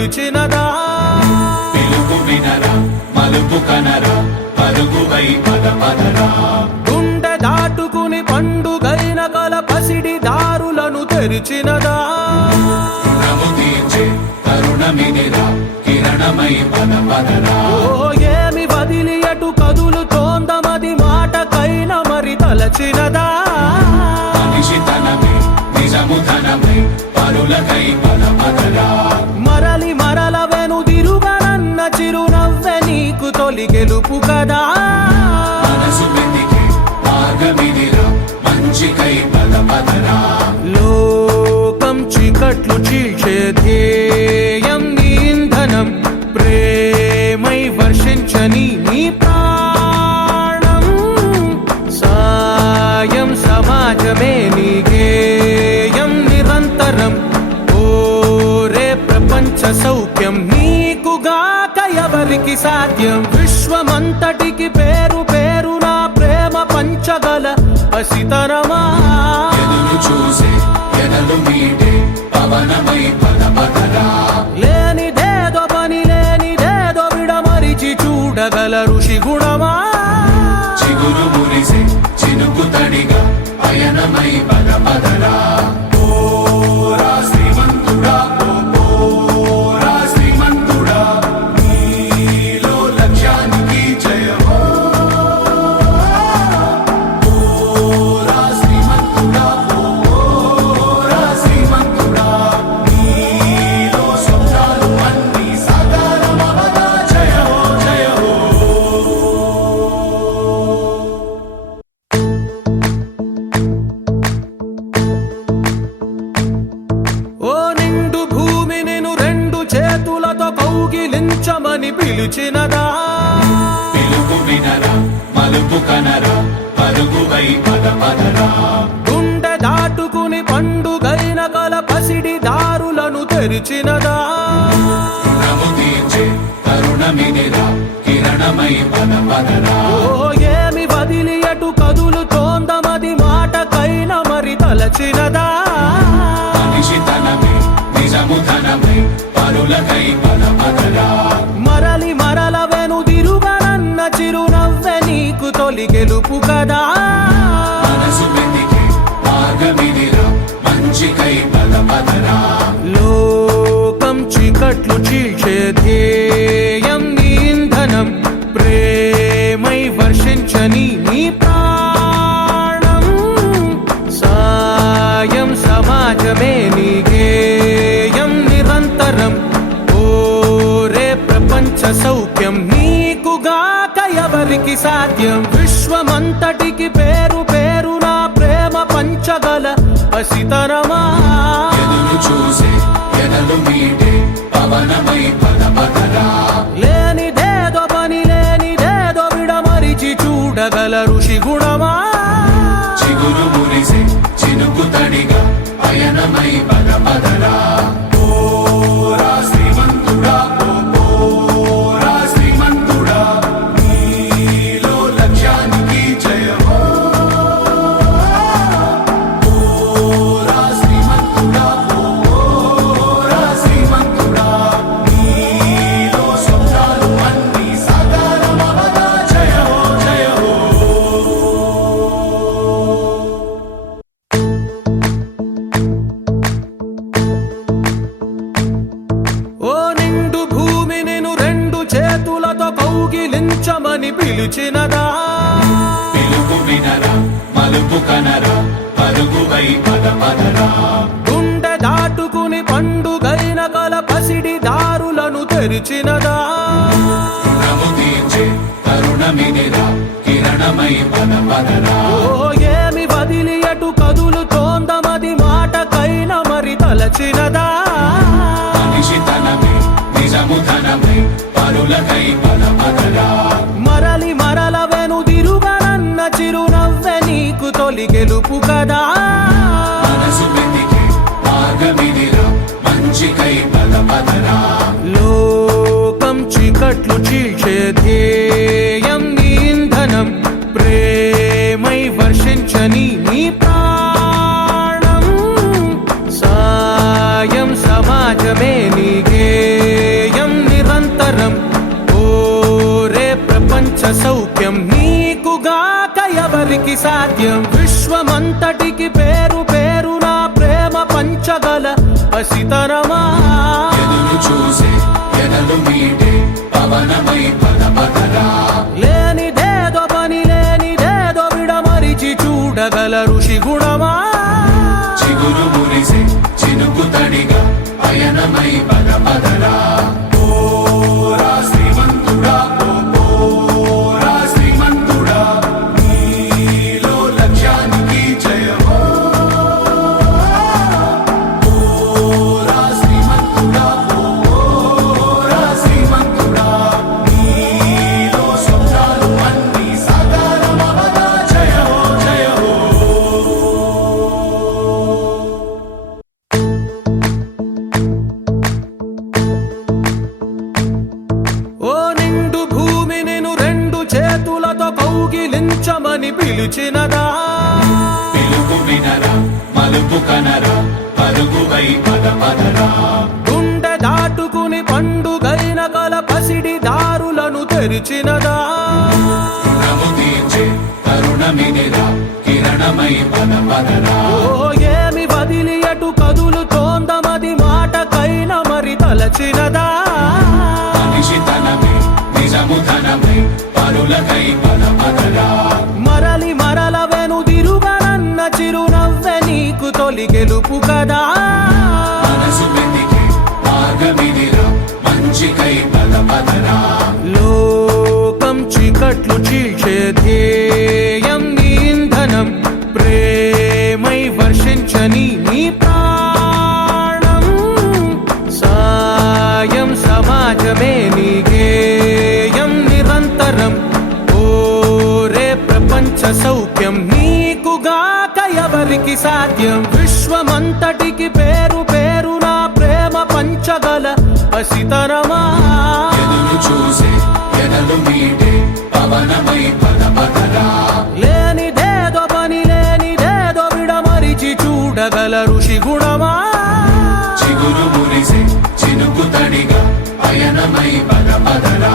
పిలిచినదా పిలుపు వినరా మలుపు కనరా పరుగువై పద పదరా గుండె దాటుకుని పండుగైన కల పసిడి దారులను తెరిచినదా రుణము తీర్చే కరుణమిదిరా కిరణమై పద పదరా ఓ ఏమి వదిలి అటు కదులుతోందమది మాటకైన మరి తలచినదా మనిషితనమే నిజము ధనమై పరులకై పద పదరా మరలి మరల వెనుదిరుగనన్న చిరునవ్వె నీకు తొలి గెలుపు కదా మనసు వెతికే మార్గమిదిరా మంచికై పద పదరా లోకం చీకట్లు చీల్చే ధ్యేయం నీ ఇంధనం ప్రేమై వర్షించని నీ ప్రాణం సాయం సమాజమే నీ గేయం నిరంతరం ఓరే ప్రపంచ సౌఖ్యం నీకుగాక ఎవరికి సాధ్యం విశ్వమంతటికి పేరు పేరు నా ప్రేమ పంచగల పసితనమా ఎదురు చూసే ఎదలు మీటే పవనమై పద పదరా లేనిదేదో పని లేనిదేదో విడమరిచి చూడగల ఋషి గుణమా చిగురు మురిసే చినుకు తడిగా పయనమై పద పదరా ఓరా శ్రీమంతుడా ఓరా శ్రీమంతుడా నీలో లక్ష్యానికి జయమో ఓరా శ్రీమంతుడా ఓరా శ్రీమంతుడా నీలో స్వప్నాలు అన్నీ సాకారమవగా జయమో జయమో ఓ నిండు భూమి నిన్ను రెండు చేతులతో కౌగిలించమని పిలిచినదా పిలుపు వినరా మలుపు కనరా పరుగువై పద పదరా గుండె దాటుకుని పండుగైన కల పసిడి దారులను తెరిచినదా రుణము తీర్చే కరుణమిదిరా కిరణమై పద పదరా ఓ ఏమి వదిలి అటు కదులుతోందమది మాటకైన మరి తలచినదా మనిషితనమే నిజము ధనమై పరులకై పద పదరా మరలి మరల వెనుదిరుగనన్న చిరునవ్వె నీకు తొలి గెలుపు కదా మనసు వెతికే మార్గమిదిరా మంచికై పద పదరా లోకం చీకట్లు చీల్చే ధ్యేయం నీ ఇంధనం ప్రేమై వర్షించని నీ ప్రాణం సాయం సమాజమే నీ గేయం నిరంతరం ఓరే ప్రపంచ సౌఖ్యం నీకుగాక ఎవరికి సాధ్యం విశ్వమంతటికి పేరు పేరు నా ప్రేమ పంచగల పసితనమా ఎదురు చూసే ఎదలు మీటే పవనమై పద పదరా లేనిదేదో పని లేనిదేదో విడమరిచి చూడగల ఋషి గుణమా చిగురు మురిసే చినుకు తడిగా పయనమై పద పదరా ఓరా శ్రీమంతుడా ఓరా శ్రీమంతుడా నీలో లక్ష్యానికి జయమో ఓరా శ్రీమంతుడా ఓరా శ్రీమంతుడా నీలో స్వప్నాలు అన్నీ సాకారమవగా జయమో జయమో ఓ నిండు భూమి నిన్ను రెండు చేతులతో కౌగిలించమని పిలిచినదా పిలుపు వినరా మలుపు కనరా పరుగువై పద పదరా గుండె దాటుకుని పండుగైన కల పసిడి దారులను తెరిచినదా రుణము తీర్చే కరుణమిదిరా కిరణమై పద పదరా ఓ ఏమి వదిలి అటు కదులుతోందమది మాటకైన మరి తలచినదా మనిషితనమే నిజము ధనమై పరులకై పద పదరా మరలి మరల వెనుదిరుగనన్న చిరునవ్వె నీకు తొలి గెలుపు కదా మనసు వెతికే మార్గమిదిరా మంచికై పద పదరా లోకం చీకట్లు చీల్చే ధ్యేయం నీ ఇంధనం ప్రేమై వర్షించని నీ ప్రాణం సాయం సమాజమే నీ గేయం ప్రపంచ సౌఖ్యం నీకుగాక ఎవరికి సాధ్యం విశ్వమంతటికి పేరు పేరు నా ప్రేమ పంచగల పసితనమా ఎదురు చూసే ఎదలు మీటే పవనమై పద పదరా లేనిదేదో పని లేనిదేదో విడమరిచి చూడగల ఋషి గుణమా చిగురు మురిసే చినుకు తడిగా పయనమై పద పదరా ఓరా శ్రీమంతుడా ఓరా శ్రీమంతుడా నీలో లక్ష్యానికి జయమో ఓరా శ్రీమంతుడా ఓరా శ్రీమంతుడా నీలో స్వప్నాలు అన్నీ సాకారమవగా జయమో జయమో ఓ నిండు భూమి నిన్ను రెండు చేతులతో కౌగిలించమని పిలిచినదా పిలుపు వినరా మలుపు కనరా పరుగువై పద పదరా గుండె దాటుకుని పండుగైన కల పసిడి దారులను తెరిచినదా రుణము తీర్చే కరుణమిదిరా కిరణమై పద పదరా ఓ ఏమి వదిలి అటు కదులుతోందమది మాటకైన మరి తలచినదా మనిషితనమే నిజము ధనమై పరులకై పద పదరా మరలి మరల వెనుదిరుగనన్న చిరునవ్వె నీకు తొలి గెలుపు కదా మనసు వెతికే మార్గమిదిరా మంచికై పద పదరా లోకం చీకట్లు చీల్చే ధ్యేయం నీ ఇంధనం ప్రేమై వర్షించని నీ ప్రాణం సాయం సమాజమే నీ గేయం నిరంతరం ఓరే ప్రపంచ సౌఖ్యం నీకుగాక ఎవరికి సాధ్యం విశ్వమంతటికి పేరు పేరు నా ప్రేమ పంచగల పసితనమా ఎదురు చూసే ఎదలు మీటే పవనమై పద పదరా లేనిదేదో పని లేనిదేదో విడమరిచి చూడగల ఋషి గుణమా చిగురు మురిసే చినుకు తడిగా పయనమై పద పదరా